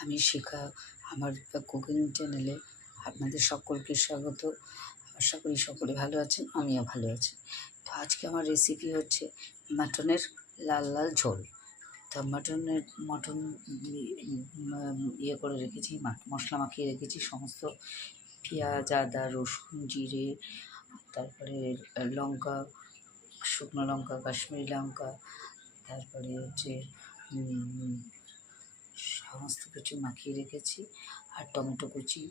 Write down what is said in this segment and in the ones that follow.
আমি শিখা, আমার কুকিং চ্যানেলে আপনাদের সকলকে স্বাগত। আশা করি সকলে ভালো আছেন, আমিও ভালো আছি। তো আজকে আমার রেসিপি হচ্ছে মাটনের লাল লাল ঝোল। তো মটন ইয়ে করে রেখেছি, মশলা মাখিয়ে রেখেছি সমস্ত, পেঁয়াজ, আদা, রসুন, জিরে, তারপরে লঙ্কা, শুকনো লঙ্কা, কাশ্মীরি লঙ্কা, তারপরে হচ্ছে সমস্ত কিছু মাখিয়ে রেখেছি, আর টমেটো কুচি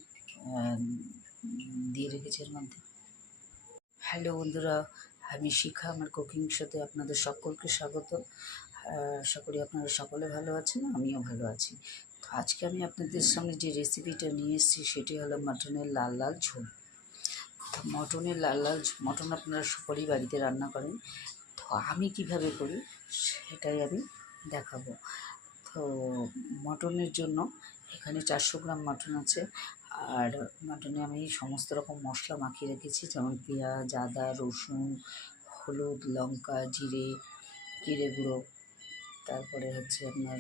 দিয়ে রেখেছি এর মধ্যে। হ্যালো বন্ধুরা, আমি শিখা, আমার কুকিং শোতে আপনাদের সকলকে স্বাগত। আশা করি আপনারা সকলে ভালো আছেন, আমিও ভালো আছি। তো আজকে আমি আপনাদের সামনে যে রেসিপিটা নিয়ে এসেছি সেটি হলো মাটনের লাল লাল ঝোল। তো মটন আপনারা সকলেই বাড়িতে রান্না করেন, তো আমি কিভাবে করি সেটাই আমি দেখাবো। তো মটনের জন্য এখানে 400 গ্রাম মটন আছে, আর মটনে আমি সমস্ত রকম মশলা মাখিয়ে রেখেছি, যেমন পেঁয়াজ, আদা, রসুন, হলুদ, লঙ্কা, জিরে গুঁড়ো, তারপরে হচ্ছে আপনার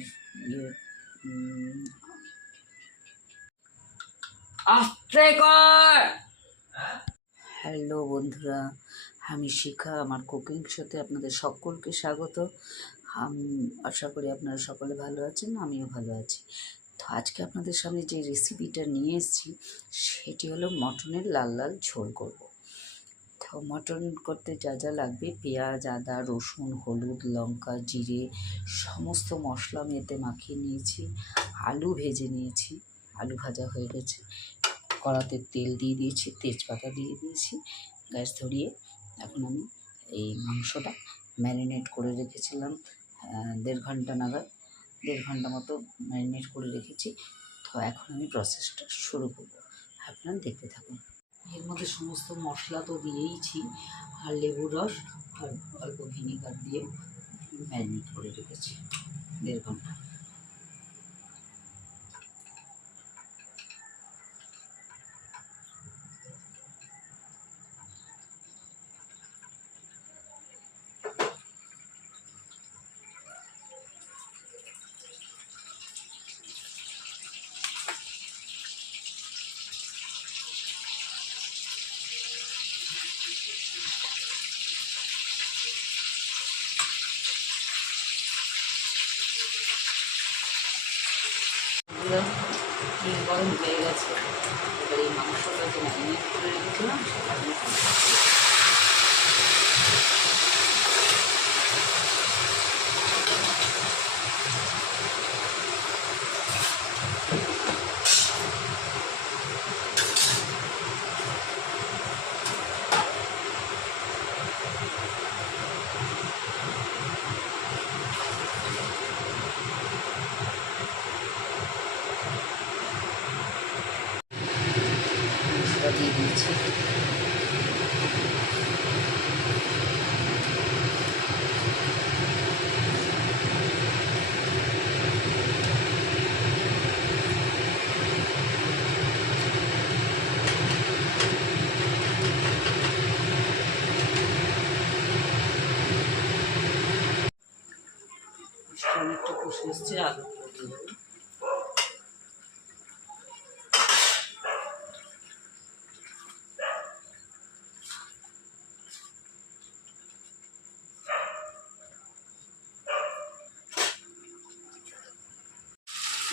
হ্যালো বন্ধুরা, আমি শিখা, আমার কুকিং শোতে আপনাদের সকলকে স্বাগত। আশা করি আপনারা সকলে ভালো আছেন, আমিও ভালো আছি। তো আজকে আপনাদের সামনে যে রেসিপিটা নিয়ে এসেছি সেটি হলো মটনের লাল লাল ঝোল করব। তো মটন করতে যা যা লাগবে, পেঁয়াজ, আদা, রসুন, হলুদ, লঙ্কা, জিরে, সমস্ত মশলা আমি এতে মাখিয়ে নিয়েছি। আলু ভেজে নিয়েছি, আলু ভাজা হয়ে গেছে। কড়াতে তেল দিয়ে দিয়েছি, তেজপাতা দিয়ে দিয়েছি, গ্যাস ধরিয়ে এখন আমি এই মাংসটা ম্যারিনেট করে রেখেছিলাম 1.5 ঘন্টা নাগাদ, 1.5 ঘন্টা মতো ম্যারিনেট করে রেখেছি। তো এখন আমি প্রসেসটা শুরু করব, আপনারা দেখতে থাকুন। এর মধ্যে সমস্ত মশলা তো দিয়েইছি, আর লেবুর রস আর অল্প ভিনিগার দিয়ে ম্যারিনেট করে রেখেছি 1.5 ঘন্টা। তেল গরম হয়ে গেছে, এবার এই মাংসটা যে ম্যারিনেট করে রেখেছিলাম সেটা আমি মশলা দিয়ে দিয়েছি। অনেকটা কষে এসছে, আলু দিয়ে দেবো।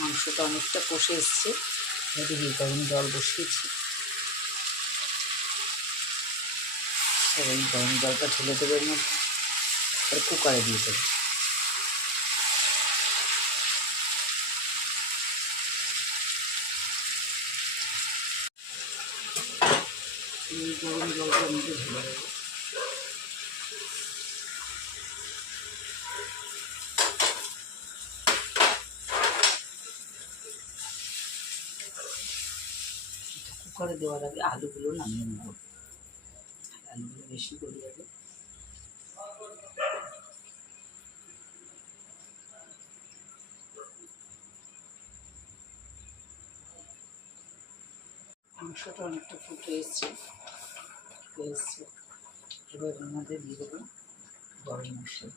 মাংসটা অনেকটা কষে এসছে, এদিকে গরম জল বসিয়েছি, এই গরম জলটা ঢেলে দেবে এর মধ্যে, আর কুকারে দিয়ে দেবে। এই গরম জলটা মধ্যে ঢেলে দেবো। কুকারে দেওয়ার আগে আলুগুলো নামিয়ে নেব, আলুগুলো বেশি গলে যাবে। মাংসটা অনেকটা ফুটে এসছে, এবার এর মধ্যে দিয়ে দেবো গরম মশলা।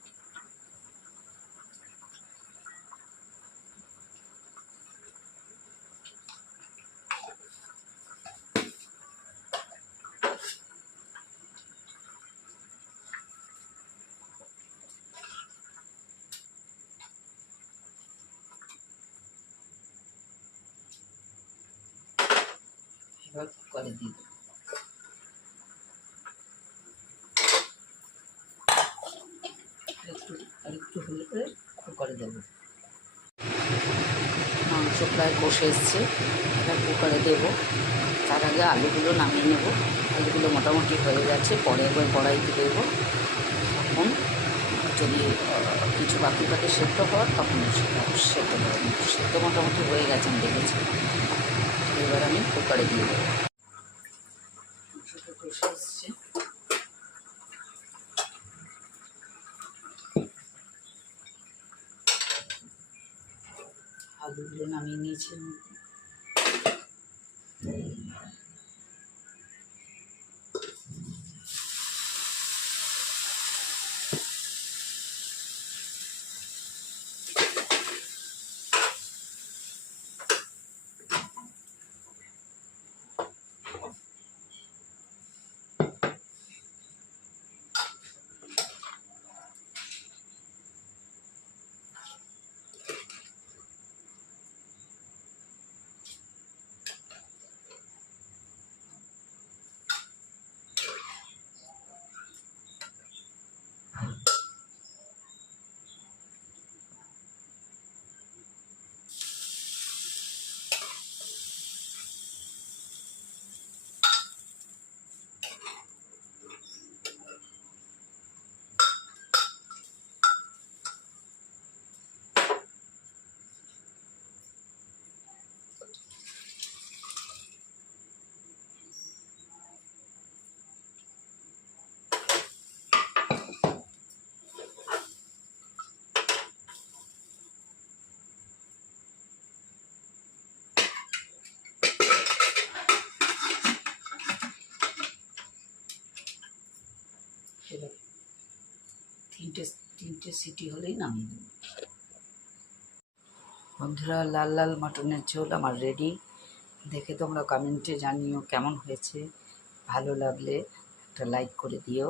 এবার কুকারে দিয়ে দেবো। একটু হলে করে কুকারে দেবো। মাংস প্রায় কষে এসছে, এবার কুকারে দেবো। তার আগে আলুগুলো নামিয়ে নেব। আলুগুলো মোটামুটি হয়ে গেছে, পরে একবার কড়াইতে দেবো। তখন যদি কিছু বাকি থাকে সেদ্ধ হওয়ার, তখন সেটা সেদ্ধ করে নেব। সেদ্ধ মোটামুটি হয়ে গেছে, আমি দেখেছি। এবার আমি কুকারে দিয়ে দেবো। মাংসটা কষে এসছে, আলুগুলো নামিয়ে নিয়েছি। এবার তিনটে সিটি হলেই নামিয়ে দেবো। বন্ধুরা, লাল লাল মাটনের ঝোল আমার রেডি। দেখে তোমরা কমেন্টে জানিও কেমন হয়েছে। ভালো লাগলে একটা লাইক করে দিও।